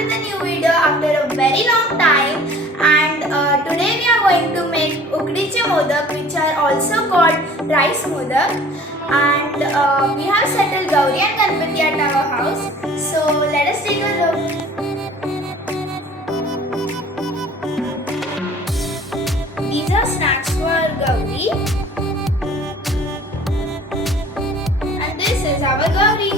with a new video after a very long time, and today we are going to make ukdiche modak, which are also called rice modak, and we have settled Gauri and Ganpati at our house, so let us take a look. These are snacks for Gauri, and this is our Gauri.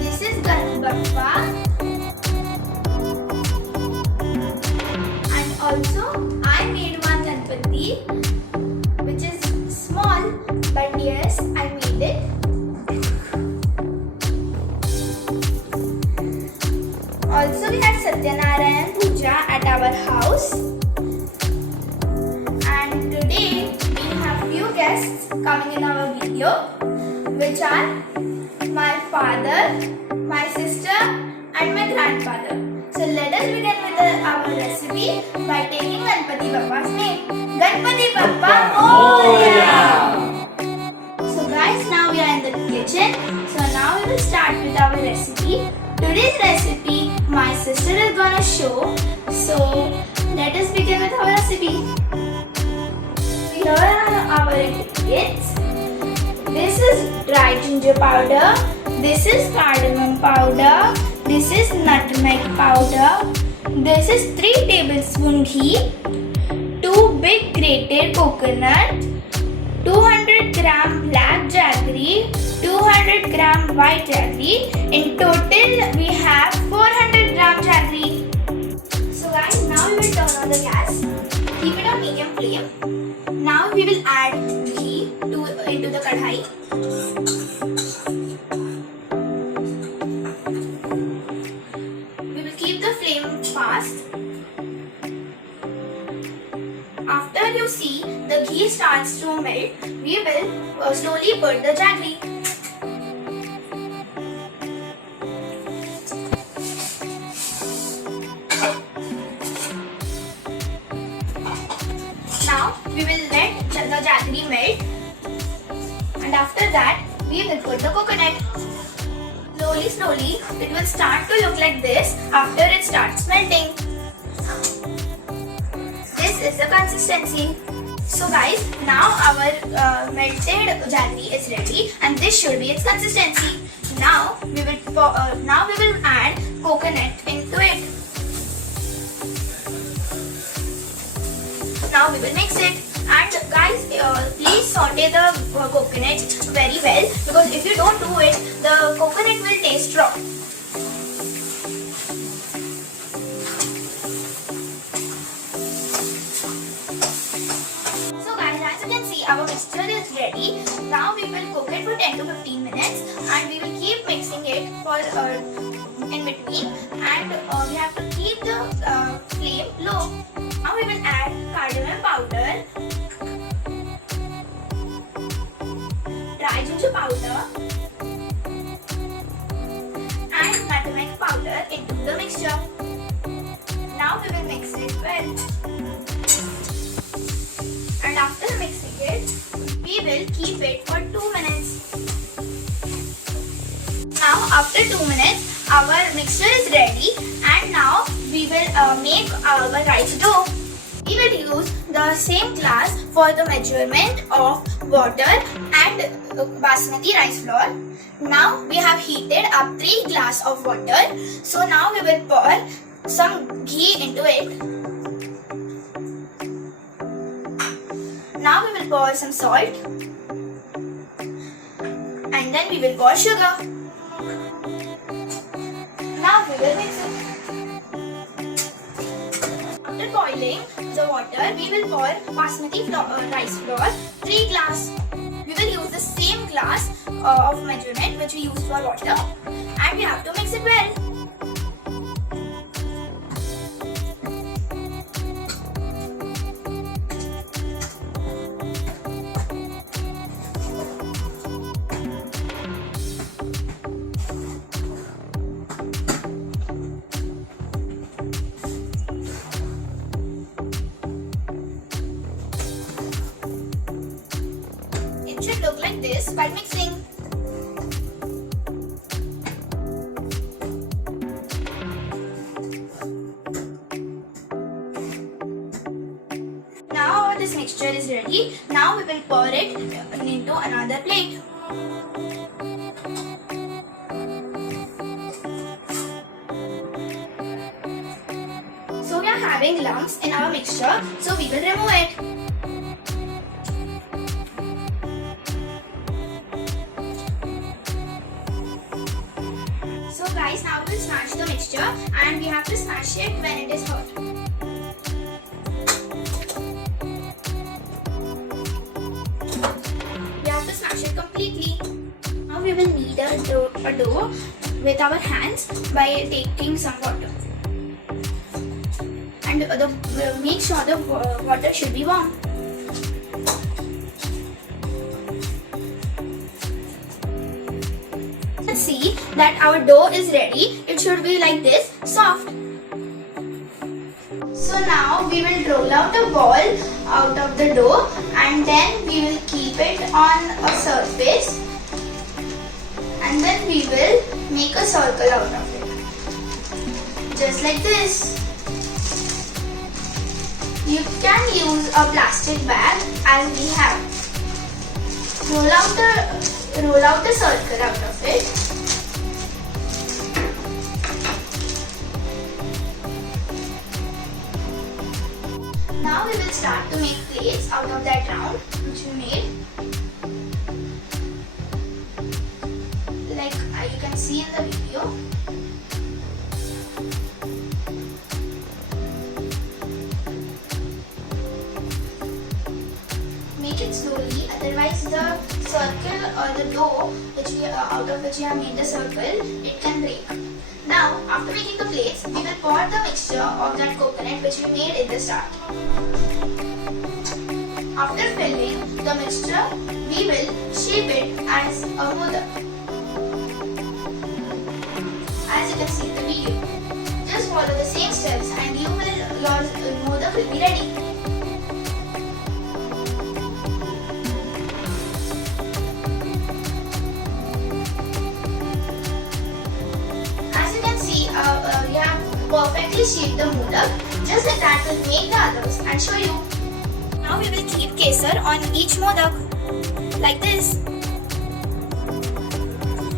This is Ganpappa, and also I made one Ganpati, which is small, but yes, I made it. Also, we had Satyanarayan Puja at our house, and today we have few guests coming in our video, which are my father, my sister, and my grandfather. So let us begin with our recipe by taking Ganpati Bappa's name. Ganpati Bappa Moya! So guys, now we are in the kitchen. So now we will start with our recipe. Today's recipe my sister is gonna show. So let us begin with our recipe. Here are our ingredients. This is dry ginger powder. This is cardamom powder. This is nutmeg powder. This is 3 tablespoon ghee. 2 big grated coconut. 200 gram black jaggery. 200 gram white jaggery. In total, we have 400 gram jaggery. So guys, now we will turn on the gas. Keep it on medium flame. Now we will add ghee into the kadhai. We will keep the flame fast. After you see the ghee starts to melt, we will slowly put the jaggery. Now we will let the jaggery melt, and after that we will put the coconut. Slowly it will start to look like this after it starts melting. This is the consistency. So guys, now our melted jaggery is ready, and this should be its consistency. Now we will add coconut into it. Now we will mix it, and guys, please saute the coconut very well, because if you don't do it, the coconut will taste raw. So guys, as you can see, our mixture is ready. Now we will cook it for 10 to 15 minutes, and we will keep mixing it for in between, and we have to keep the flame low. Now we will add cardamom powder, dry ginger powder, and nutmeg powder into the mixture. Now we will mix it well. And after mixing it, we will keep it for 2 minutes. Now after 2 minutes, our mixture is ready, and now we will make our rice dough. We will use the same glass for the measurement of water and basmati rice flour. Now we have heated up 3 glasses of water. So now we will pour some ghee into it. Now we will pour some salt, and then we will pour sugar. Now we will mix it. After boiling the water, we will pour basmati rice flour 3 glasses. We will use the same glass of measurement which we used for water, and we have to mix it well. It should look like this while mixing. mixture is ready. Now we will pour it into another plate. So we are having lumps in our mixture, so we will remove it. So guys, now we will smash the mixture, and we have to smash it when it is hot. We have to smash it completely. Now we will knead a dough with our hands by taking some water. And make sure the water should be warm. Let's see that our dough is ready. It should be like this, soft. So now we will roll out a ball out of the dough, and then we will keep it on a surface, and then we will make a circle out of it, just like this. You can use a plastic bag as we have. Roll out the circle out of it. Now we will start to make plates out of that round which we made. Like you can see in the video. Make it slowly, otherwise the circle or the dough out of which we have made the circle, it can break. Now, after making the plates, we will pour the mixture of that coconut which we made in the start. After filling the mixture, we will shape it as a modak. As you can see in the video. Just follow the same steps and your modak will be ready. We have perfectly shaped the modak. Just like that, we'll make the others and show you. Now we will keep kesar on each modak, like this.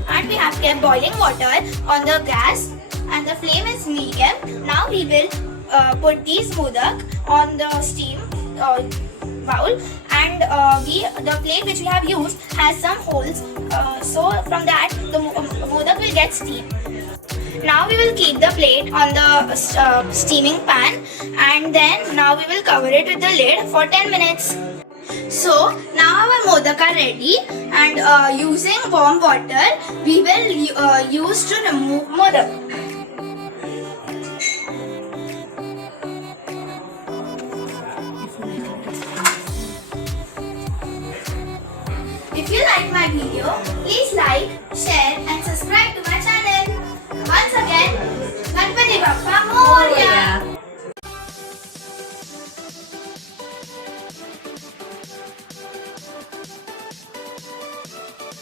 And we have kept boiling water on the gas, and the flame is medium. Now we will put these modak on the steam bowl, and the plate which we have used has some holes. So from that, the modak will get steamed. Now we will keep the plate on the steaming pan, and then now we will cover it with the lid for 10 minutes. So now our modak are ready, and using warm water we will use to remove modak. If you like my video, please like, share